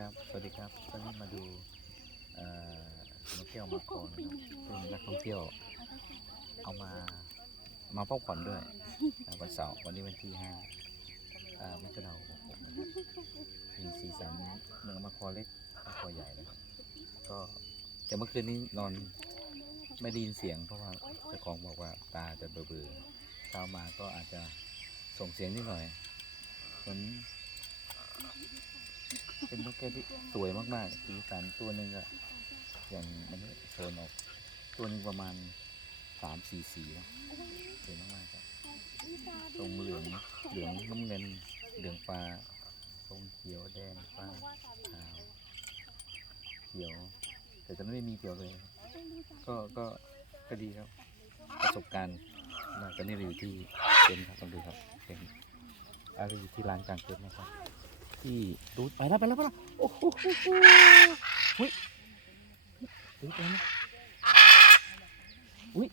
ครับ สวัสดีครับตอนนี้มาดูเอ่อนกแก้วมาคอนะครับเป็นนักท่องเที่ยว เอามา มาพักผ่อนด้วยวันเสาร์วันนี้วันที่ห้าอ่ามิถุนายนหกหกนะครับมีสีสันเมืองมาคอเล็กมาคอใหญ่นะครับ ก็แต่เมื่อคืนนี้นอนไม่ได้ยินเสียง เพราะว่าเจ้าของบอกว่าตาจะเบื่อเช้ามาก็อาจจะส่งเสียงนิดหน่อยเหมือน เป็นนกแก้วที่สวยมากๆสีสันตัวหนึ่งอะอย่างมันนี้โซนออก ตัวหนึ่งประมาณสามสี่สีนะสวยมากๆครับตรงเหลืองเหลืองน้ำเงินเหลืองฟ้าตรงเขียวแดงฟ้าขาวเขียว แต่จะไม่มีเขียวเลย ก็ก็ก็ดีครับ ประสบการณ์มากตอนนี้เราอยู่ที่เต็นท์ครับลองดูครับเต็นท์อ่าเรอยู่ที่ร้านกลางเต็นท์นะครับ ที่ดูไปแล้วไปแล้วไปแล้วโอ้โหอุ้ยอุ้ยไปแล้วอุ้ย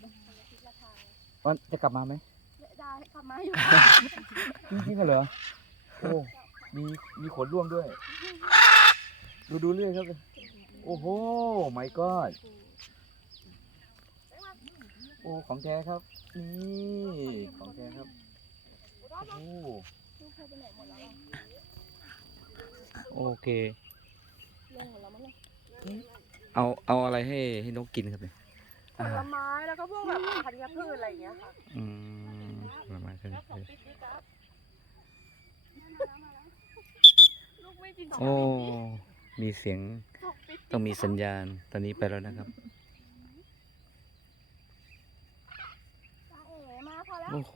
ตอนจะกลับมาไหมได้กลับมาอยู่จริงๆเหรอโอ้มีมีขนร่วงด้วย ดูดูเรื่อยครับ โอ้โหไม่กอดโอ้ของแท้ครับ นี่ของแท้ครับ โอ้ โหลูกเคยไปไหนหมดแล้วอะโอเคลงหมดแล้วมั้งเนี่ยเอาเอาอะไรให้ให้นกกินครับเนี่ยผลไม้แล้วก็พวกแบบธัญพืชอะไรอย่างเงี้ยค่ะอืมผลไม้ชนิดนี้ลูกไม่กินโอ้มีเสียงสองปิ๊บต้องมีสัญญาณตอนนี้ไปแล้วนะครับจ้าเอ๋มาพอแล้วโอ้โห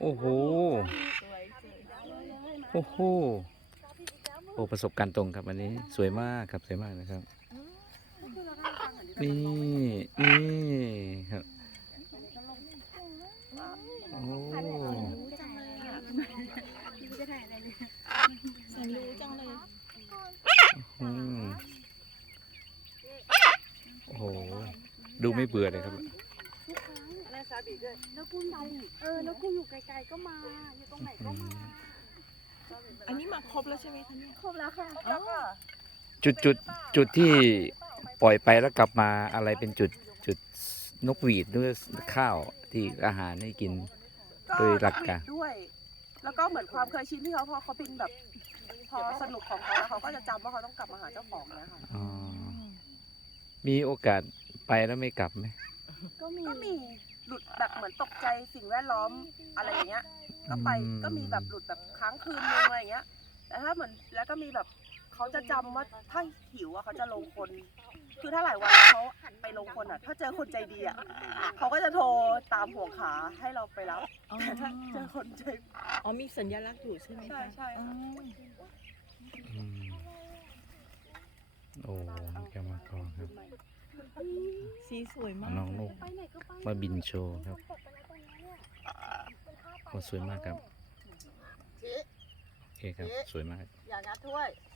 โอ้โห สวยสวยเลยมา โอ้โหโอ้ประสบการณ์ตรงครับอันนี้สวยมากครับสวยมากนะครับก็คือเราได้ฟังเหมือนที่นี่นี่ครับโอ้รู้จังเลยอะรู้จะถ่ายอะไรเลยสนรู้จังเลยอืมโอ้โหดูไม่เบื่อเลยครับอะไรซาบิด้วยแล้วกูอยู่เออแล้วกูอยู่ไกลๆก็มา อยู่ตรงไหนก็มา อันนี้มาครบแล้วใช่ไหมคะเนี่ยครบแล้วค่ะครบแล้วค่ะจุดจุดจุดที่ปล่อยไปแล้วกลับมาอะไรเป็นจุดจุดนกหวีดด้วยข้าวที่อาหารให้กิน โดยหลักการ ด้วย แล้วก็เหมือนความเคยชินที่เขาพอเขาบินแบบพอสนุกของเขาแล้วเขาก็จะจำว่าเขาต้องกลับมาหาเจ้าของเนะคะอ๋อมีโอกาสไปแล้วไม่กลับไหมก็มีก็มี หลุดแบบเหมือนตกใจสิ่งแวดล้อมอะไรอย่างเงี้ย ก็ไปอืม ก็มีแบบหลุดแบบค้างคืนนึงอะไรอย่างเงี้ย แต่ถ้าเหมือนแล้วก็มีแบบเขาจะจำว่าถ้าหิวอะเขาจะลงคน คือถ้าหลายวันแล้วเขาไปลงคนอะถ้าเจอคนใจดีอะเขาก็จะโทรตามห่วงขาให้เราไปรับอ๋อแต่ถ้าเจอคนใจ อ๋อมีสัญลักษณ์อยู่ใช่ไหมใช่คะใช่ค่ะอืม โอ้แกมาก่อนครับสีสวยมากน้องลูกไปไหนก็ไปมาบินโชว์ครับโอ้สวยมากครับโอเคครับสวยมาก อย่างงัดถ้วยเ